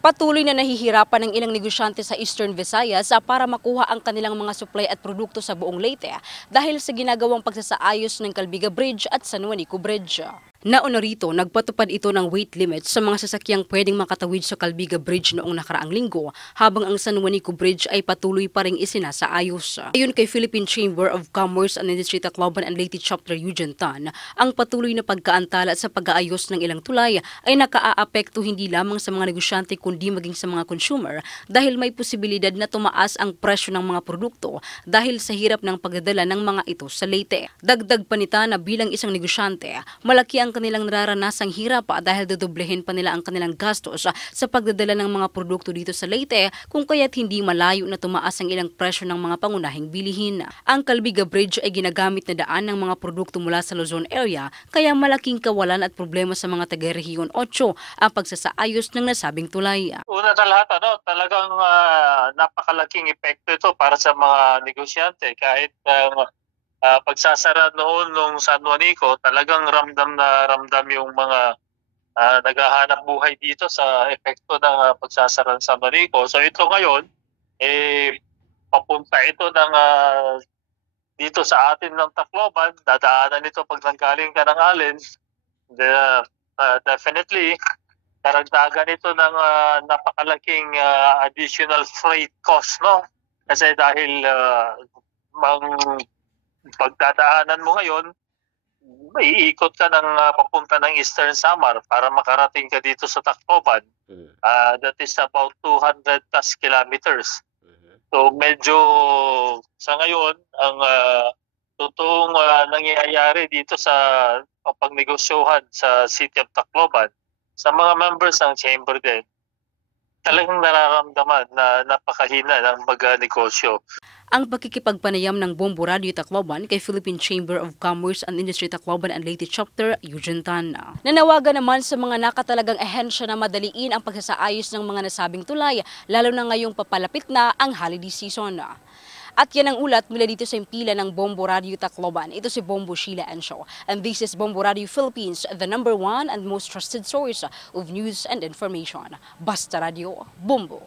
Patuloy na nahihirapan ng ilang negosyante sa Eastern Visayas para makuha ang kanilang mga supply at produkto sa buong Leyte dahil sa ginagawang pagsasaayos ng Calbiga Bridge at San Juanico Bridge. Nauna rito, nagpatupad ito ng weight limit sa mga sasakyang pwedeng makatawid sa Calbiga Bridge noong nakaraang linggo, habang ang San Juanico Bridge ay patuloy pa ring isinasaayos. Ayon kay Philippine Chamber of Commerce and Industry Tacloban and Leyte Chapter Eugene Tan, ang patuloy na pagkaantala sa pag-aayos ng ilang tulay ay nakaaapekto hindi lamang sa mga negosyante kundi maging sa mga consumer dahil may posibilidad na tumaas ang presyo ng mga produkto dahil sa hirap ng pagdadala ng mga ito sa Leyte. Dagdag pa nita na bilang isang negosyante, malaki ang kanilang nararanasang hirap dahil dodoblehin pa nila ang kanilang gastos sa pagdadala ng mga produkto dito sa Leyte kung kaya't hindi malayo na tumaas ang ilang presyo ng mga pangunahing bilihin. Ang Calbiga Bridge ay ginagamit na daan ng mga produkto mula sa Luzon area kaya malaking kawalan at problema sa mga taga-Rehiyon 8 ang pagsasaayos ng nasabing tulay. Una sa lahat, talagang napakalaking epekto ito para sa mga negosyante. Kahit pagsasara noon nung San Juanico, talagang ramdam na ramdam yung mga naghahanap buhay dito sa epekto ng pagsasara ng San Juanico. So ito ngayon, papunta ito ng dito sa atin ng Tacloban, dadaanan ito pag nanggaling ka ng Allen. Definitely, karagdagan ito ng napakalaking additional freight cost, no? Kasi dahil pagdadaanan mo ngayon, maiikot ka ng papunta ng Eastern Samar para makarating ka dito sa Tacloban. That is about 200 plus kilometers. So medyo sa ngayon, ang totoong nangyayari dito sa pagnegosyohan sa City of Tacloban, sa mga members ng chamber din, talagang nararamdaman na napakahina ng negosyo. Ang pakikipagpanayam ng Bombo Radio Tacloban kay Philippine Chamber of Commerce and Industry Tacloban and Leyte Chapter Eugene Tan. Nanawagan naman sa mga nakatalagang ahensya na madaliin ang pagsasaayos ng mga nasabing tulay, lalo na ngayong papalapit na ang holiday season. At yan ang ulat mula dito sa impila ng Bombo Radio Tacloban. Ito si Bombo Sheila Ensho. And this is Bombo Radio Philippines, the #1 and most trusted source of news and information. Basta Radio, Bombo.